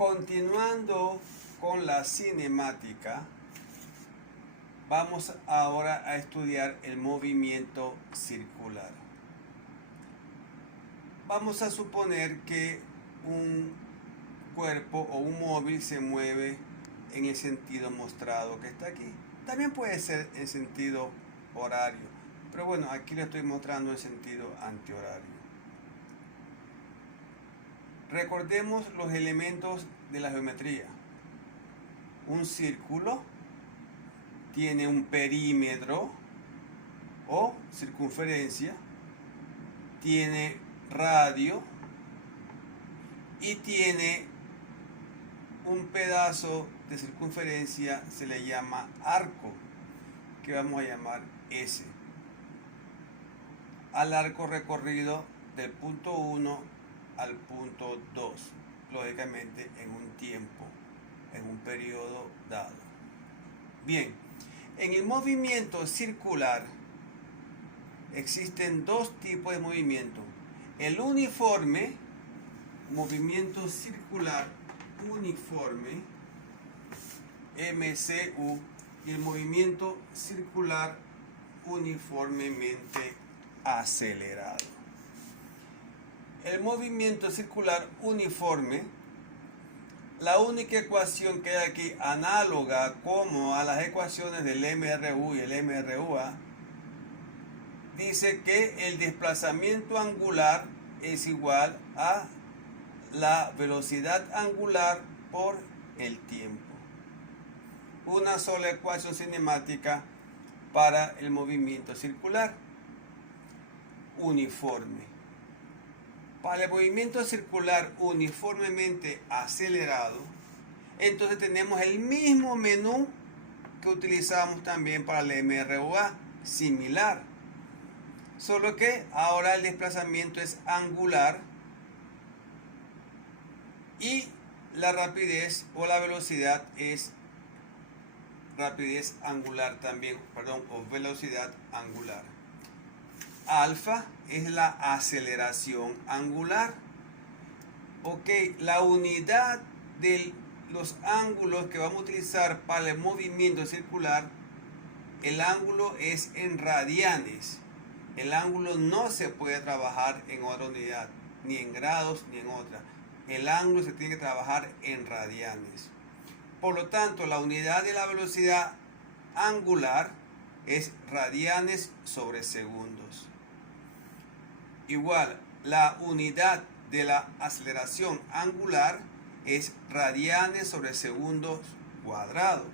Continuando con la cinemática, vamos ahora a estudiar el movimiento circular. Vamos a suponer que un cuerpo o un móvil se mueve en el sentido mostrado que está aquí. También puede ser en sentido horario, pero bueno, aquí le estoy mostrando el sentido antihorario. Recordemos los elementos de la geometría. Un círculo tiene un perímetro o circunferencia, tiene radio y tiene un pedazo de circunferencia, se le llama arco, que vamos a llamar S. Al arco recorrido del punto 1 al punto 2, lógicamente en un tiempo, en un periodo dado. Bien, en el movimiento circular existen dos tipos de movimiento: el uniforme, movimiento circular uniforme, MCU, y el movimiento circular uniformemente acelerado. El movimiento circular uniforme, la única ecuación que hay aquí, análoga como a las ecuaciones del MRU y el MRUA, dice que el desplazamiento angular es igual a la velocidad angular por el tiempo. Una sola ecuación cinemática para el movimiento circular uniforme. Para el movimiento circular uniformemente acelerado, entonces tenemos el mismo menú que utilizamos también para el MRUA, similar. Solo que ahora el desplazamiento es angular y la rapidez o la velocidad es rapidez angular también, o velocidad angular. Alfa es la aceleración angular. Ok, la unidad de los ángulos que vamos a utilizar para el movimiento circular, el ángulo es en radianes. El ángulo no se puede trabajar en otra unidad, ni en grados ni en otra. El ángulo se tiene que trabajar en radianes. Por lo tanto, la unidad de la velocidad angular es radianes sobre segundos. Igual, la unidad de la aceleración angular es radianes sobre segundos cuadrados.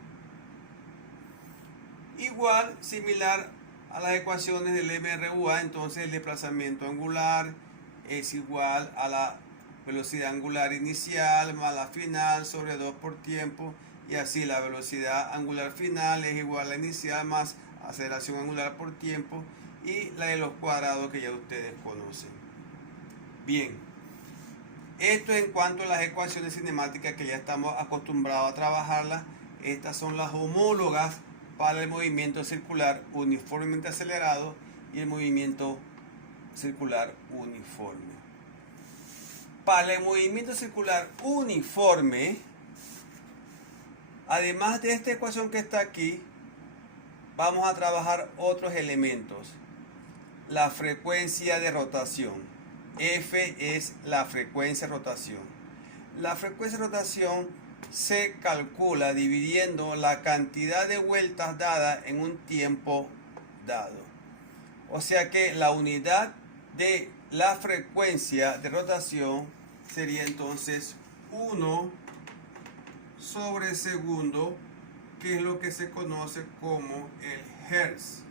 Igual, similar a las ecuaciones del MRUA, entonces el desplazamiento angular es igual a la velocidad angular inicial más la final sobre 2 por tiempo, y así la velocidad angular final es igual a la inicial más aceleración angular por tiempo, y la de los cuadrados que ya ustedes conocen. Bien, esto en cuanto a las ecuaciones cinemáticas que ya estamos acostumbrados a trabajarlas. Estas son las homólogas para el movimiento circular uniformemente acelerado y el movimiento circular uniforme. Para el movimiento circular uniforme, además de esta ecuación que está aquí, vamos a trabajar otros elementos. La frecuencia de rotación. F es la frecuencia de rotación. La frecuencia de rotación se calcula dividiendo la cantidad de vueltas dadas en un tiempo dado. O sea que la unidad de la frecuencia de rotación sería entonces 1 sobre segundo, que es lo que se conoce como el hertz.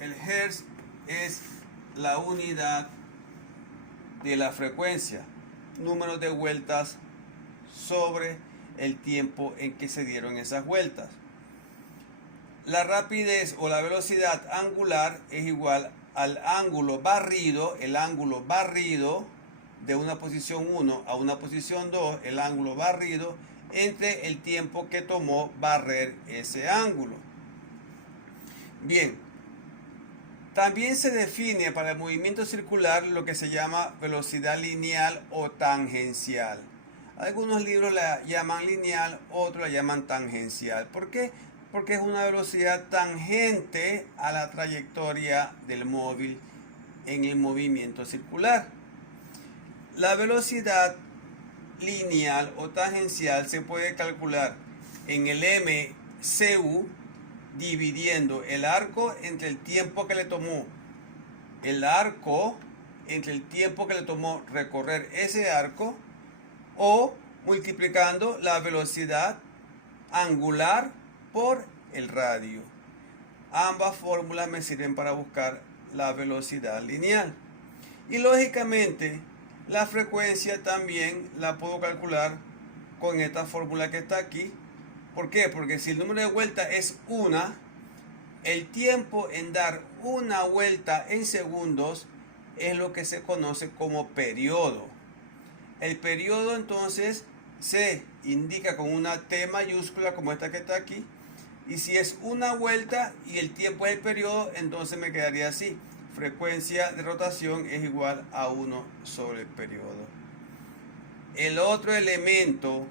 El hertz es la unidad de la frecuencia, número de vueltas sobre el tiempo en que se dieron esas vueltas. La rapidez o la velocidad angular es igual al ángulo barrido, el ángulo barrido de una posición 1 a una posición 2, el ángulo barrido entre el tiempo que tomó barrer ese ángulo. Bien, También se define para el movimiento circular lo que se llama velocidad lineal o tangencial. Algunos libros la llaman lineal, otros la llaman tangencial. ¿Por qué? Porque es una velocidad tangente a la trayectoria del móvil en el movimiento circular. La velocidad lineal o tangencial se puede calcular en el MCU dividiendo el arco entre el tiempo que le tomó recorrer ese arco, o multiplicando la velocidad angular por el radio. Ambas fórmulas me sirven para buscar la velocidad lineal. Y lógicamente la frecuencia también la puedo calcular con esta fórmula que está aquí. ¿Por qué? Porque si el número de vueltas es 1, el tiempo en dar una vuelta en segundos es lo que se conoce como periodo. El periodo entonces se indica con una T mayúscula como esta que está aquí. Y si es una vuelta y el tiempo es el periodo, entonces me quedaría así. Frecuencia de rotación es igual a 1 sobre el periodo. El otro elemento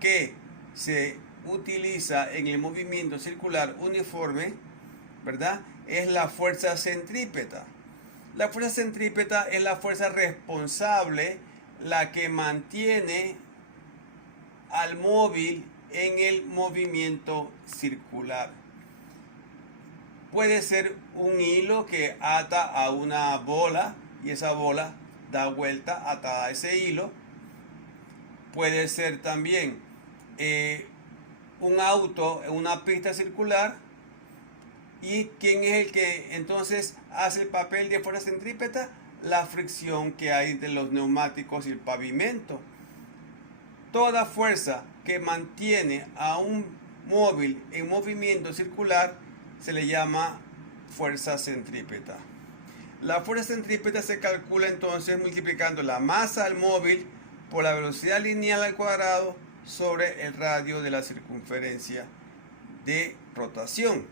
que se utiliza en el movimiento circular uniforme, ¿verdad?, es la fuerza centrípeta. La fuerza centrípeta es la fuerza responsable, la que mantiene al móvil en el movimiento circular. Puede ser un hilo que ata a una bola y esa bola da vuelta atada a ese hilo. Puede ser también un auto en una pista circular. ¿Y quién es el que entonces hace el papel de fuerza centrípeta? La fricción que hay entre los neumáticos y el pavimento. Toda fuerza que mantiene a un móvil en movimiento circular se le llama fuerza centrípeta. La fuerza centrípeta se calcula entonces multiplicando la masa del móvil por la velocidad lineal al cuadrado sobre el radio de la circunferencia de rotación.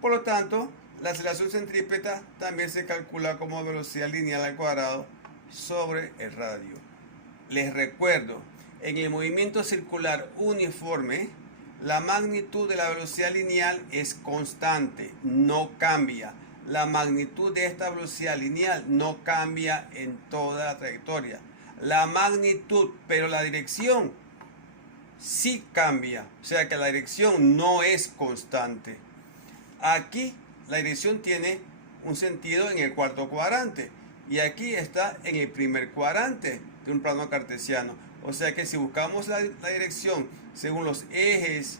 Por lo tanto, la aceleración centrípeta también se calcula como velocidad lineal al cuadrado sobre el radio. Les recuerdo, en el movimiento circular uniforme, la magnitud de la velocidad lineal es constante, no cambia. La magnitud de esta velocidad lineal no cambia en toda la trayectoria. La magnitud, pero la dirección sí cambia. O sea que la dirección no es constante. Aquí la dirección tiene un sentido en el cuarto cuadrante y aquí está en el primer cuadrante de un plano cartesiano. O sea que si buscamos la dirección según los ejes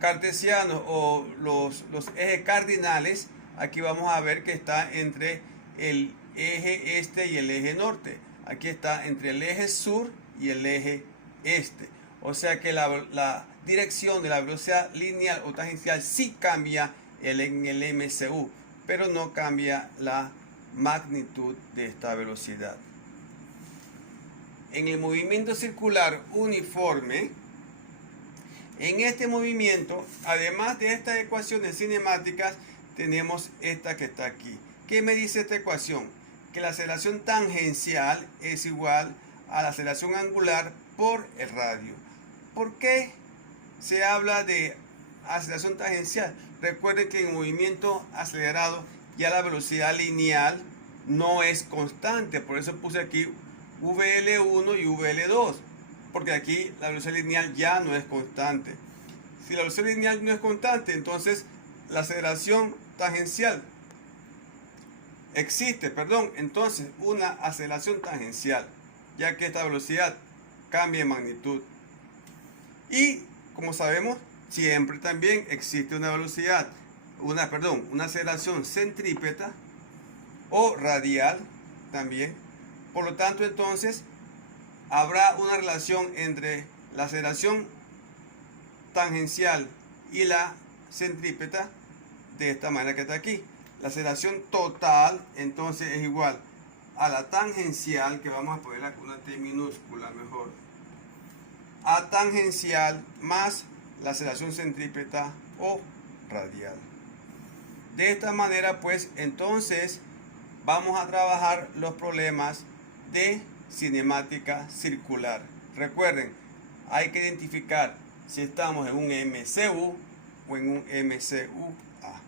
cartesianos o los ejes cardinales, aquí vamos a ver que está entre el eje este y el eje norte. Aquí está entre el eje sur y el eje este. O sea que la dirección de la velocidad lineal o tangencial sí cambia en el MCU, pero no cambia la magnitud de esta velocidad. En el movimiento circular uniforme, en este movimiento, además de estas ecuaciones cinemáticas, tenemos esta que está aquí. ¿Qué me dice esta ecuación? Que la aceleración tangencial es igual a la aceleración angular por el radio. ¿Por qué se habla de aceleración tangencial? Recuerden que en el movimiento acelerado ya la velocidad lineal no es constante, por eso puse aquí VL1 y VL2, porque aquí la velocidad lineal ya no es constante. Si la velocidad lineal no es constante, entonces la aceleración tangencial entonces una aceleración tangencial, ya que esta velocidad cambia en magnitud. Y como sabemos, siempre también existe una una aceleración centrípeta o radial también. Por lo tanto, entonces, habrá una relación entre la aceleración tangencial y la centrípeta de esta manera que está aquí. La aceleración total, entonces, es igual a la tangencial, que vamos a ponerla con una T minúscula mejor, a tangencial más la aceleración centrípeta o radial. De esta manera, pues, entonces vamos a trabajar los problemas de cinemática circular. Recuerden, hay que identificar si estamos en un MCU o en un MCUA.